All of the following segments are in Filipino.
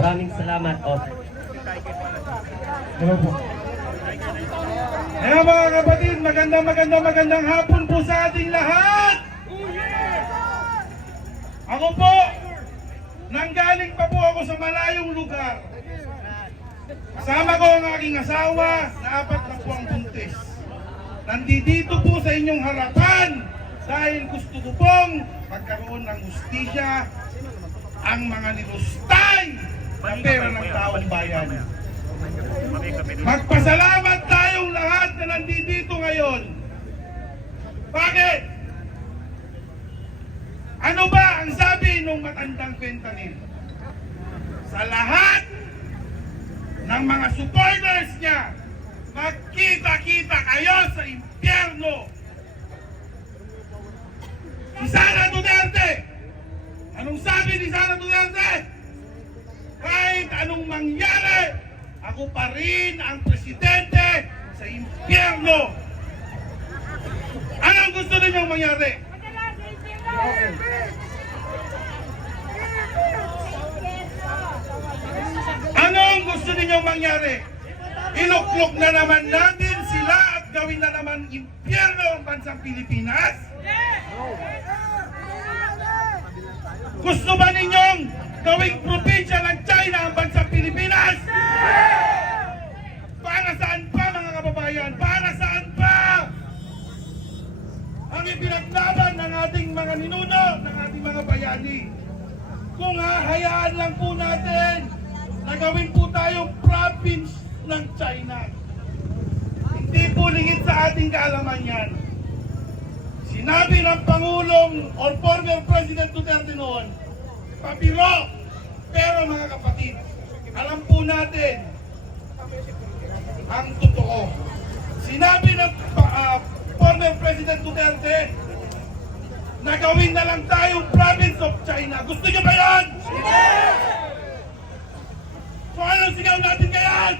Maraming salamat. Hello po. Kaya mga kapatid, magandang hapon po sa ating lahat. Ako po, nanggaling pa po ako sa malayong lugar. Kasama ko ang aking asawa na 4 na po ang buntis. Nandito po sa inyong harapan dahil gusto ko pong magkaroon ng hustisya ang mga nilustay na pera ng taong bayan. Magpasalamat tayong lahat na nandito ngayon. Bakit? Ano ba ang sabi nung matandang fentanyl? Sa lahat ng mga supporters niya, magkita-kita kayo sa impyerno. Si Sara Duterte, anong sabi ni Sara Duterte? Kahit anong mangyari, ako pa rin ang presidente sa impyerno. Anong gusto ninyong mangyari? Anong gusto ninyong mangyari? Iluklok na naman natin sila at gawin na naman impyerno ang bansang Pilipinas? Gusto ba ninyong gawing probinsya ng China ang bansang Pilipinas? Para saan pa mga kababayan? Para saan pa? Ang ipinaglaban ng ating mga ninuno, ng ating mga bayani. Kung hahayaan lang po natin na gawin po tayong province ng China, hindi po lingid sa ating kaalaman yan. Sinabi ng Pangulong or former President Duterte noon, papiro. Pero mga kapatid, alam po natin ang totoo. Sinabi ng former President Duterte na gawin na lang tayong province of China. Gusto niyo ba yan? So anong sigaw natin ngayon?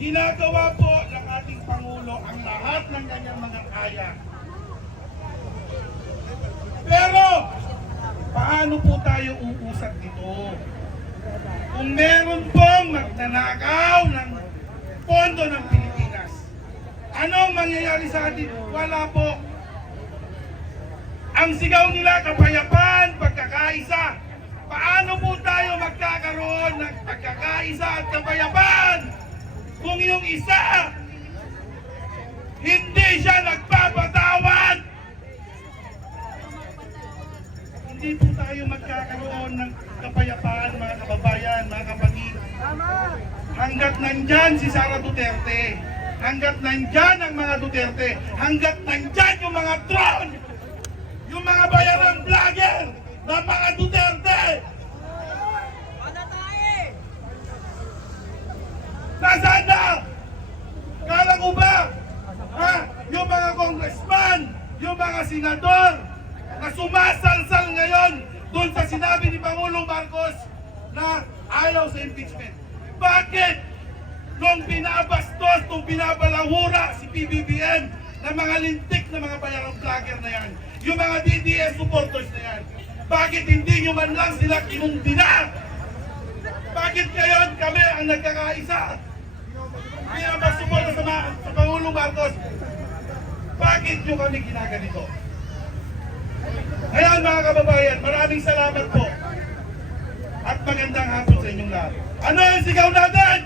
Ginagawa po ng ating Pangulo ang lahat ng kanyang mga kaya. Pero, paano po tayo uusad dito? Kung meron pong magnanakaw ng pondo ng Pilipinas, anong mangyayari sa atin? Wala po. Ang sigaw nila, kapayapaan, pagkakaisa. Paano po tayo magkakaroon ng pagkakaisa at kapayapaan kung yung isa hindi siya nagpapatawad? Hindi po tayo magkakaroon ng kapayapaan, mga kababayan, mga kapatid. Hanggat nandyan si Sara Duterte, hanggat nandyan ang mga Duterte, hanggat nandyan yung mga drone, yung mga bayarang vlogger ng mga Duterte, nasaan na? Kala ko ba? Yung mga congressman, yung mga senador na sumasalsal ngayon doon sa sinabi ni Pangulong Marcos na ayaw sa impeachment. Bakit? Nung binabastos, nung binabalahura si PBBM na mga lintik na mga bayarang vlogger na yan, yung mga DDS supporters na yan, bakit hindi nyo man lang sila kinundina? Bakit ngayon kami ang nagkakaisa? Kaya magsuporta sa Pangulong Marcos, bakit nyo kami ginaganito? Ngayon mga kababayan, maraming salamat po. At magandang hapon sa inyong lahat. Ano ang sigaw natin?